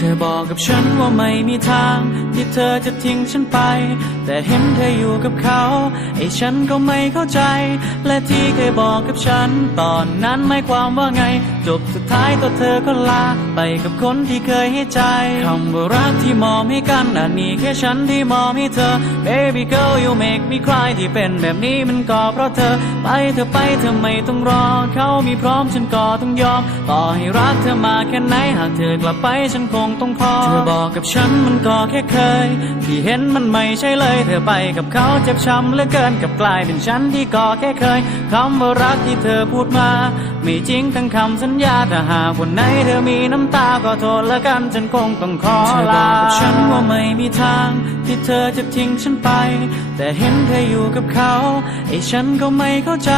ธอบอกกับฉันว่าไม่มีทาง ที่เธอจะทิ้งฉันไป แต่เห็นเธออยู่กับเขาไอ้ฉันก็ไม่เข้าใจ และที่เคยบอกกับฉัน ตอนนั้นหมายความว่าไง จบสุดท้ายตัวเธอก็ลา ไปกับคนที่เคยให้ใจคำว่ารักที่มอบให้กันอันนี้แค่ฉันที่มอบให้เธอ baby girl you make me cry ที่เป็นแบบนี้มันก็เพราะเธอ ไปเธอไปเธอไม่ต้องรอ เขามีพร้อมฉันก็ต้องยอม ต่อให้รักเธอมาแค่ไหนหากเธอกลับไปฉันคงต้องขอเธอบอกกับฉันมันก็แค่เคย ที่เห็นมันไม่ใช่เลย เธอไปกับเขาเจ็บช้ำเหลือเกินกับกลายเป็นฉันที่ก็แค่เคยคำว่ารักที่เธอพูดมา ไม่จริงทั้งคำสัญญาถ้าหากวันไหนเธอมีน้ำตาก็โทษละกันฉันคงต้องขอลาเธอบอกกับฉันว่าไม่มีทาง ที่เธอจะทิ้งฉันไป แต่เห็นเธออยู่กับเขาไอ้ฉันก็ไม่เข้าใจ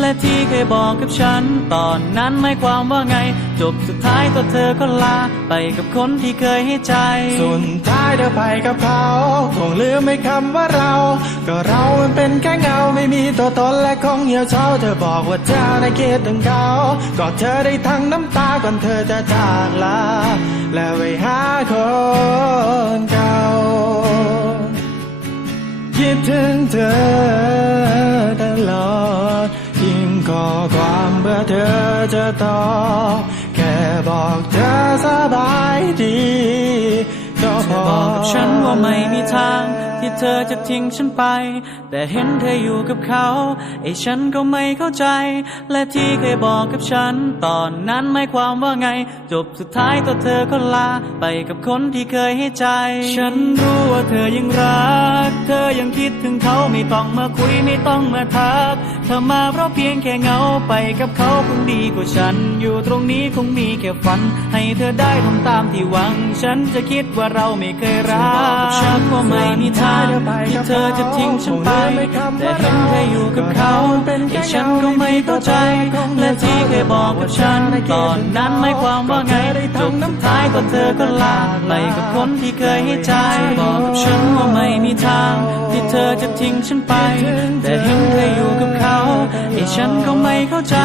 และที่เคยบอกกับฉัน ตอนนั้นหมายความว่าไง จบสุดท้ายตัวเธอก็ลาไปกับคนที่เคยให้ใจ สุดท้ายเธอไปกับเขาคงลืมไม่คำว่าเรา ก็เรามันเป็นแค่เงาไม่มีตัวตนและคงเหี่ยวเฉาเธอบอกว่าเธอได้คิดถึงเขาก็เธอได้ทั้งน้ำตาก่อนเธอจะจากลา และไปหาคนเก่าคิดถึงเธอตลอดยิ่งขอความเพื่อเธอจะตอบแค่บอกเธอสบ บอกกับฉันว่าไม่มีทาง ที่เธอจะทิ้งฉันไป แต่เห็นเธออยู่กับเขา ไอ้ฉันก็ไม่เข้าใจ และที่เคยบอกกับฉัน ตอนนั้นหมายความว่าไง จบสุดท้ายตัวเธอก็ลา ไปกับคนที่เคยให้ใจ ฉันรู้ว่าเธอยังรัก เธอยังคิดถึงเขาไม่ต้องมาคุยไม่ต้องมาทักเธอมาเพราะเพียงแค่เหงาไปกับเขาคงดีกว่าฉัน อยู่ตรงนี้คงมีแค่ฝัน ให้เธอได้ทำตามที่หวัง ฉันจะคิดว่าเราไม่เคยรัก ฉันว่าไม่มีทางที่เธอจะทิ้งฉันไป แต่เห็นเธออยู่กับเขาไอ้ฉันก็ไม่เข้าใจ และที่เคยบอกกับฉันตอนนั้นหมายความว่าไงจบสุดท้ายตัวเธอก็ลาไปกับคนที่เคยให้ใจบอกกับฉันว่าไม่มีทาง ที่เธอจะทิ้งฉันไป แต่เห็นเธออยู่กับเขาไอ้ฉันก็ไม่เข้าใจ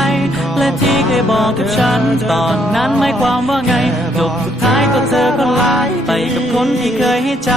และที่เคยบอกกับฉัน ตอนนั้นหมายความว่าไงจบสุดท้าย กับคนที่เคยให้ใจ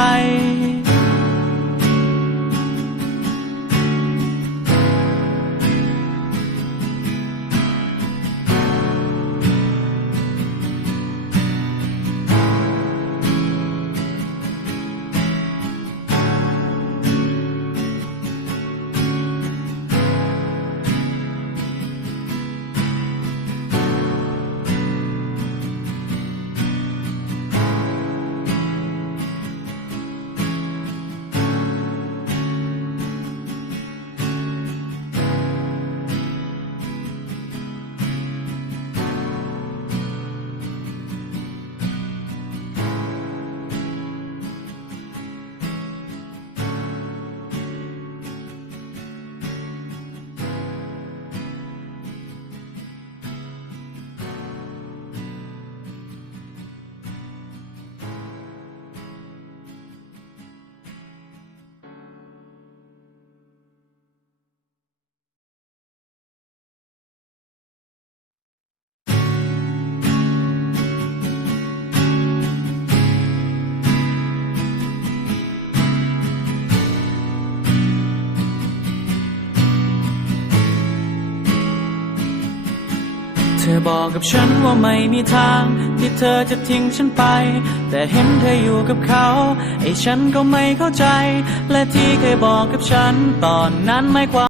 เธอบอกกับฉันว่าไม่มีทาง ที่เธอจะทิ้งฉันไป แต่เห็นเธออยู่กับเขา ไอ้ฉันก็ไม่เข้าใจ และที่เคยบอกกับฉัน ตอนนั้นไม่ความ